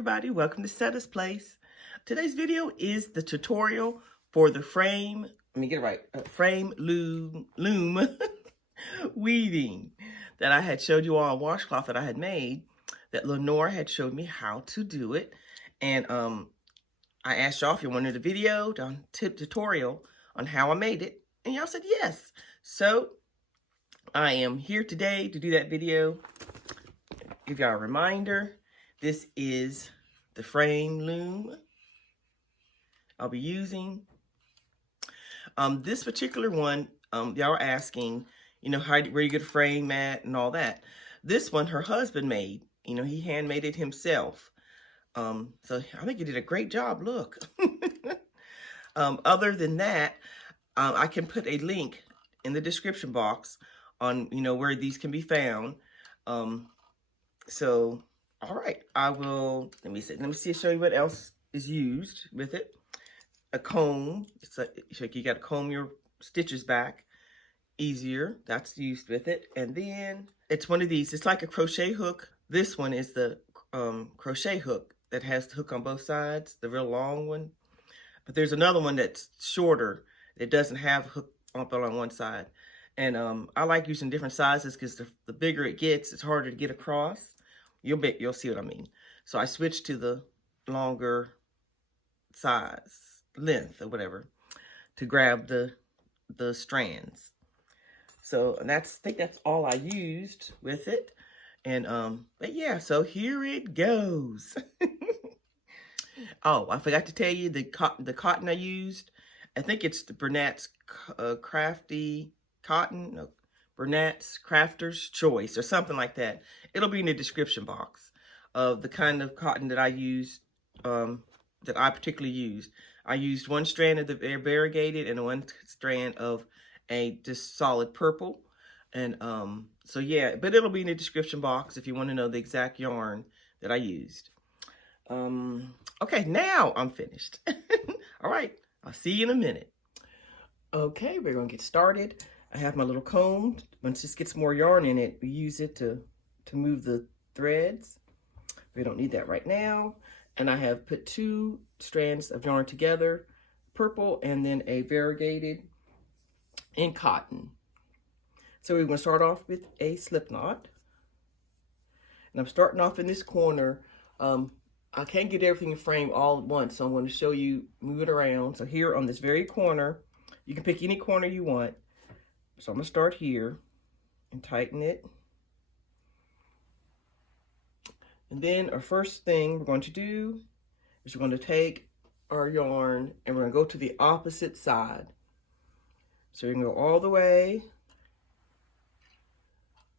everybody, welcome to Setta's Place. Today's video is the tutorial for the frame, let me get it right, frame loom weaving that I had showed you all on washcloth that I had made, that Lenore had showed me how to do it. And I asked y'all if you wanted a video tutorial on how I made it, and y'all said yes. So I am here today to do that video. Give y'all a reminder. This is the frame loom I'll be using. This particular one, y'all are asking, you know, where you get a frame at and all that. This one, her husband made. You know, he handmade it himself. So I think he did a great job. Look. Other than that, I can put a link in the description box on, you know, where these can be found. So, all right, I will, let me show you what else is used with it. A comb, so you got to comb your stitches back easier. That's used with it. And then it's one of these, it's like a crochet hook. This one is the crochet hook that has the hook on both sides, the real long one. But there's another one that's shorter. It doesn't have a hook on one side. And I like using different sizes because the bigger it gets, it's harder to get across. You'll see what I mean. So I switched to the longer size, length or whatever, to grab the strands. So I think that's all I used with it. And but yeah, so here it goes. Oh, I forgot to tell you the cotton I used. I think it's the Bernat's Crafty Cotton. No, Bernat's Crafter's Choice or something like that. It'll be in the description box of the kind of cotton that I used, that I particularly used. I used one strand of the variegated and one strand of a just solid purple. And so yeah, but it'll be in the description box if you want to know the exact yarn that I used. Okay, now I'm finished. All right, I'll see you in a minute. Okay, we're gonna get started. I have my little comb. Once this gets more yarn in it, we use it to move the threads. We don't need that right now. And I have put 2 strands of yarn together, purple and then a variegated in cotton. So we're going to start off with a slip knot. And I'm starting off in this corner. I can't get everything in frame all at once, so I'm going to show you, move it around. So here on this very corner, you can pick any corner you want. So I'm going to start here and tighten it. And then our first thing we're going to do is we're going to take our yarn and we're going to go to the opposite side. So we can go all the way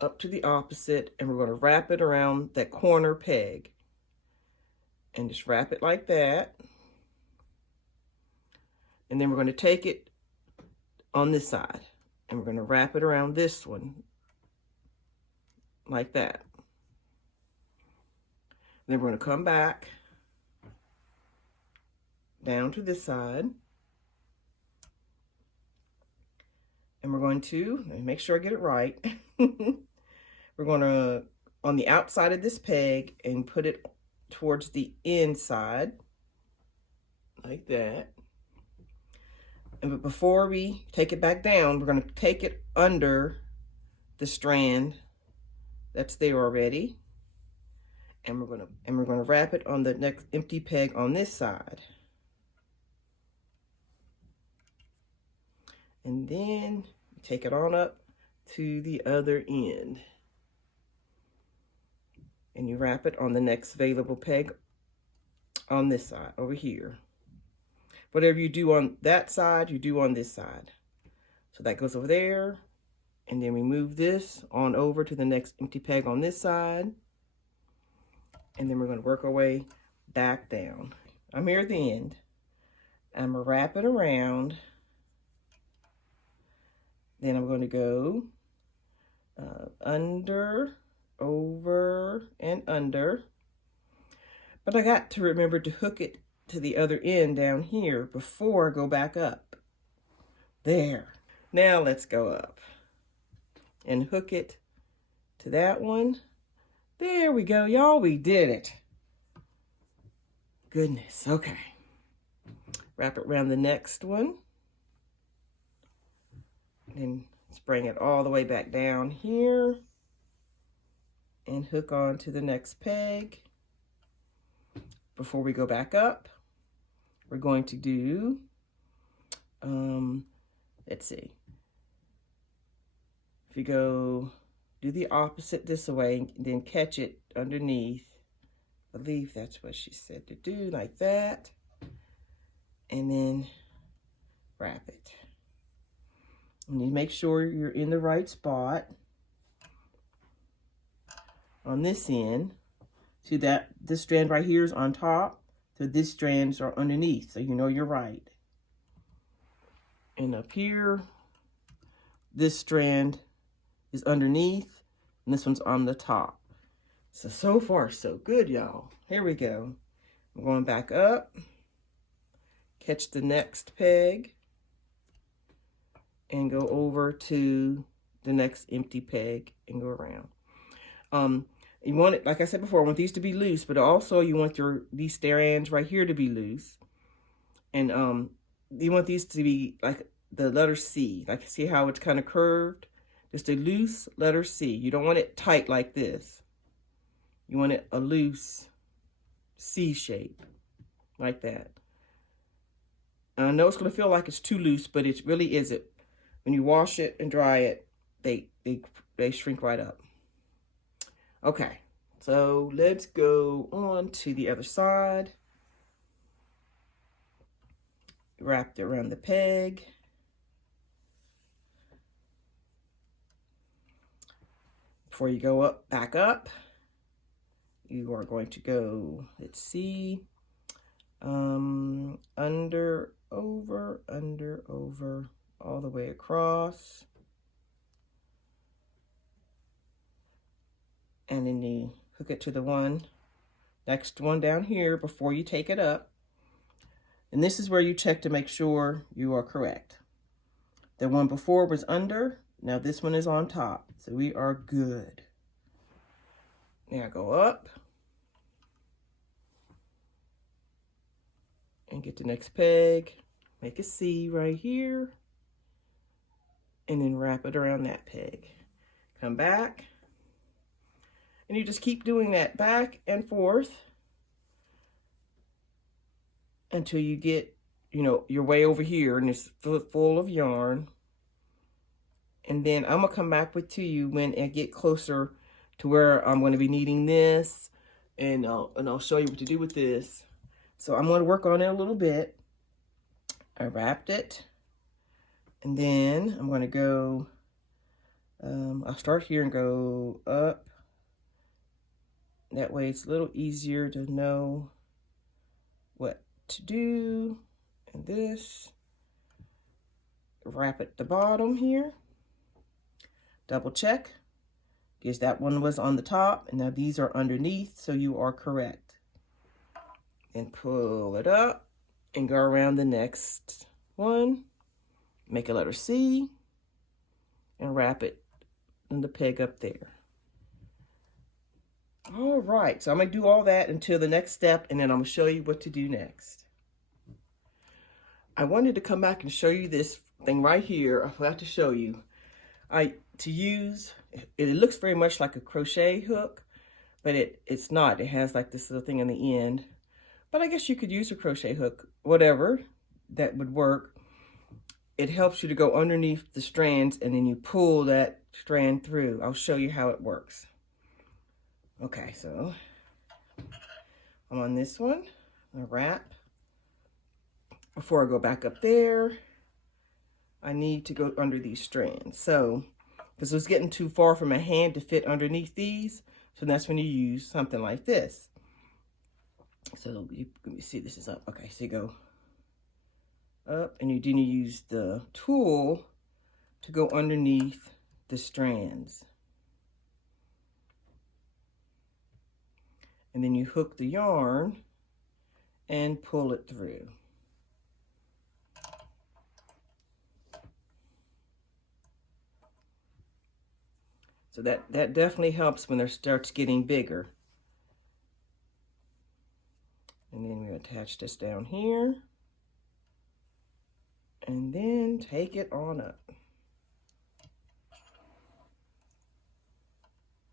up to the opposite, and we're going to wrap it around that corner peg. And just wrap it like that. And then we're going to take it on this side, and we're going to wrap it around this one like that. Then we're going to come back down to this side. And we're going to, make sure I get it right. We're going to, on the outside of this peg, and put it towards the inside, like that. But before we take it back down, we're going to take it under the strand that's there already. And we're going to wrap it on the next empty peg on this side. And then take it on up to the other end. And you wrap it on the next available peg on this side, over here. Whatever you do on that side, you do on this side. So that goes over there. And then we move this on over to the next empty peg on this side. And then we're going to work our way back down. I'm here at the end. I'm going to wrap it around. Then I'm going to go under, over, and under. But I got to remember to hook it to the other end down here before I go back up. There. Now let's go up and hook it to that one. There we go, y'all. We did it. Goodness, okay. Wrap it around the next one. And bring it all the way back down here. And hook on to the next peg. Before we go back up, we're going to do, let's see. If you go, do the opposite this way, and then catch it underneath. I believe that's what she said to do, like that. And then wrap it. And you make sure you're in the right spot on this end. See that this strand right here is on top, so this strands are underneath, so you know you're right. And up here, this strand is underneath, and this one's on the top. So far, so good, y'all. Here we go. I'm going back up, catch the next peg, and go over to the next empty peg and go around. You want it, like I said before, I want these to be loose, but also you want these strands right here to be loose. And you want these to be like the letter C. Like, see how it's kind of curved? Just a loose letter C. You don't want it tight like this. You want it a loose C shape, like that. And I know it's going to feel like it's too loose, but it really isn't. When you wash it and dry it, they shrink right up. Okay, so let's go on to the other side. Wrap it around the peg. Before you go up, back up, you are going to go, let's see, under, over, all the way across. And then you hook it to the next one down here before you take it up. And this is where you check to make sure you are correct. The one before was under, now this one is on top. So we are good. Now go up. And get the next peg. Make a C right here. And then wrap it around that peg. Come back. And you just keep doing that back and forth until you get, you know, your way over here and it's full of yarn. And then I'm gonna come back to you when I get closer to where I'm gonna be needing this, and I'll show you what to do with this. So I'm gonna work on it a little bit. I wrapped it, and then I'm gonna go, I'll start here and go up. That way it's a little easier to know what to do. And this, wrap at the bottom here. Double check, because that one was on the top, and now these are underneath, so you are correct. And pull it up, and go around the next one. Make a letter C, and wrap it in the peg up there. All right, so I'm gonna do all that until the next step, and then I'm gonna show you what to do next. I wanted to come back and show you this thing right here. I forgot to show you. It looks very much like a crochet hook, but it's not. It has like this little thing on the end. But I guess you could use a crochet hook, whatever, that would work. It helps you to go underneath the strands, and then you pull that strand through. I'll show you how it works. Okay, so I'm on this one. I'm gonna wrap. Before I go back up there, I need to go under these strands. So, because it was getting too far for my hand to fit underneath these, so that's when you use something like this. So let me see, this is up. Okay, so you go up, and then you use the tool to go underneath the strands. And then you hook the yarn and pull it through. So that definitely helps when it starts getting bigger. And then we attach this down here. And then take it on up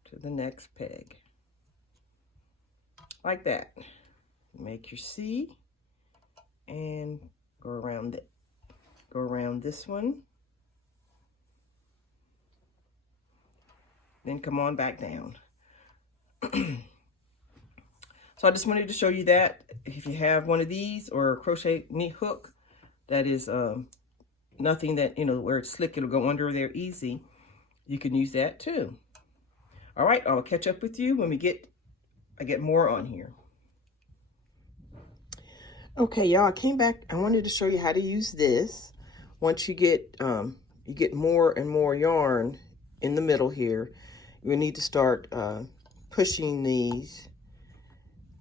to the next peg. Like that. Make your C and go around it. Go around this one. Then come on back down. So I just wanted to show you that if you have one of these or a crochet knit hook that is nothing that, you know, where it's slick, it'll go under there easy, you can use that too. All right, I'll catch up with you when I get more on here. Okay, y'all, I came back. I wanted to show you how to use this. Once you get more and more yarn in the middle here, you need to start pushing these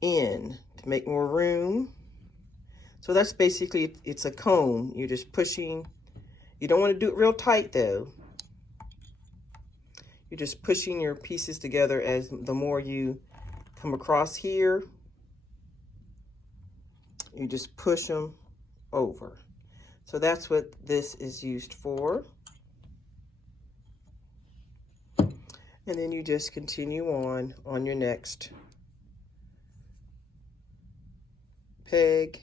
in to make more room. So that's basically, it's a comb. You're just pushing. You don't want to do it real tight though. You're just pushing your pieces together as the more you come across here, you just push them over. So that's what this is used for. And then you just continue on your next peg,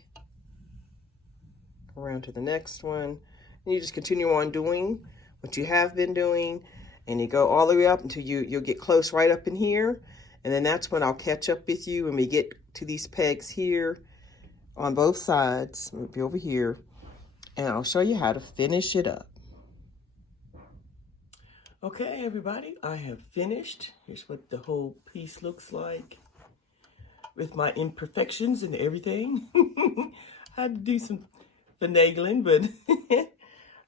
around to the next one. And you just continue on doing what you have been doing, and you go all the way up until you'll get close right up in here. And then that's when I'll catch up with you when we get to these pegs here on both sides. We'll be over here, and I'll show you how to finish it up. Okay, everybody, I have finished. Here's what the whole piece looks like with my imperfections and everything. I had to do some finagling,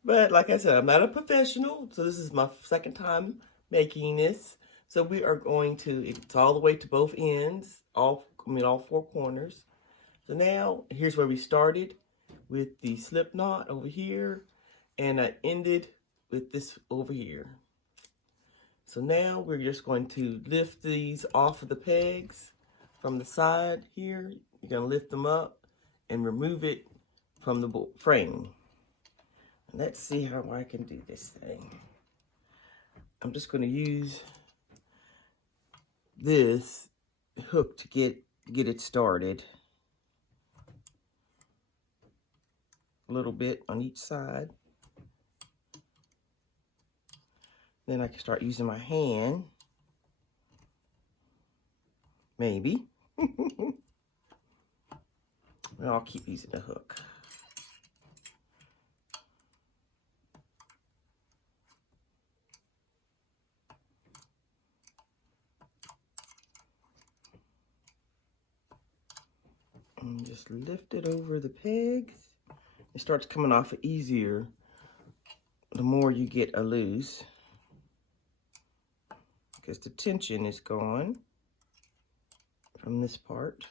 but like I said, I'm not a professional, so this is my second time making this. So we are going to, it's all the way to both ends, all four corners. So now, here's where we started with the slip knot over here, and I ended with this over here. So now we're just going to lift these off of the pegs from the side here. You're going to lift them up and remove it from the frame. Let's see how I can do this thing. I'm just going to use this hook to get it started. A little bit on each side. Then I can start using my hand. Maybe. And I'll keep using the hook. And just lift it over the pegs. It starts coming off easier the more you get a loose, because the tension is gone from this part.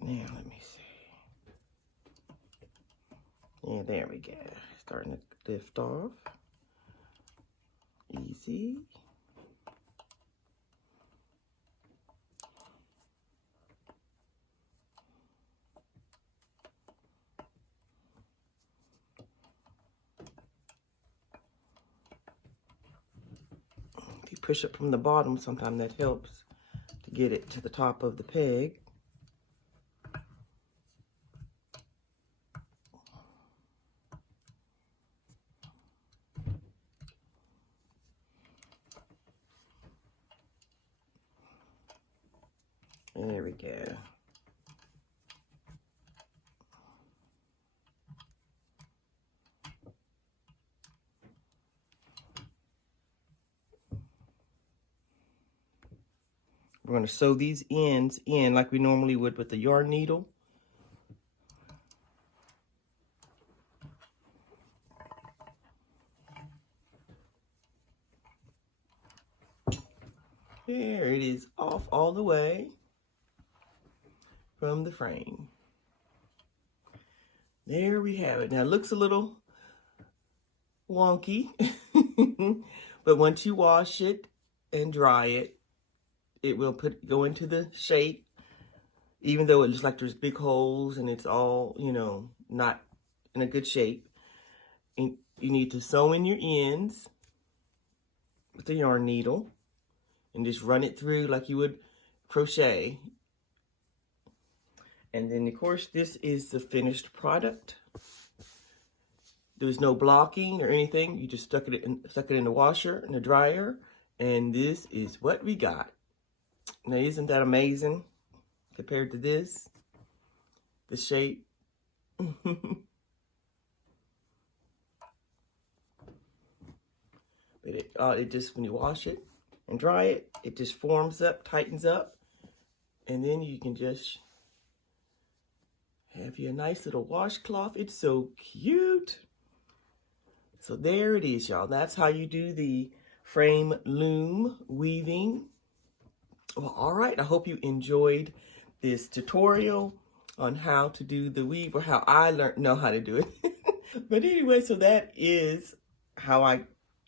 Now let me see. Yeah, there we go. Starting to lift off. Easy. Push it from the bottom, sometimes that helps to get it to the top of the peg. There we go. We're going to sew these ends in like we normally would with the yarn needle. There it is, off all the way from the frame. There we have it. Now it looks a little wonky, but once you wash it and dry it, it will go into the shape, even though it looks like there's big holes and it's all, you know, not in a good shape. And you need to sew in your ends with the yarn needle and just run it through like you would crochet. And then of course this is the finished product. There's no blocking or anything. You just stuck it in the washer and the dryer, and this is what we got. Now, isn't that amazing compared to this? The shape. But it just, when you wash it and dry it, it just forms up, tightens up, and then you can just have your nice little washcloth. It's so cute. So there it is, y'all. That's how you do the frame loom weaving. Well, all right. I hope you enjoyed this tutorial on how to do the weave, or how I know how to do it. But anyway, so that is how I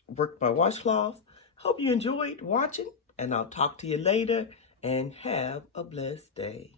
work my washcloth. Hope you enjoyed watching, and I'll talk to you later, and have a blessed day.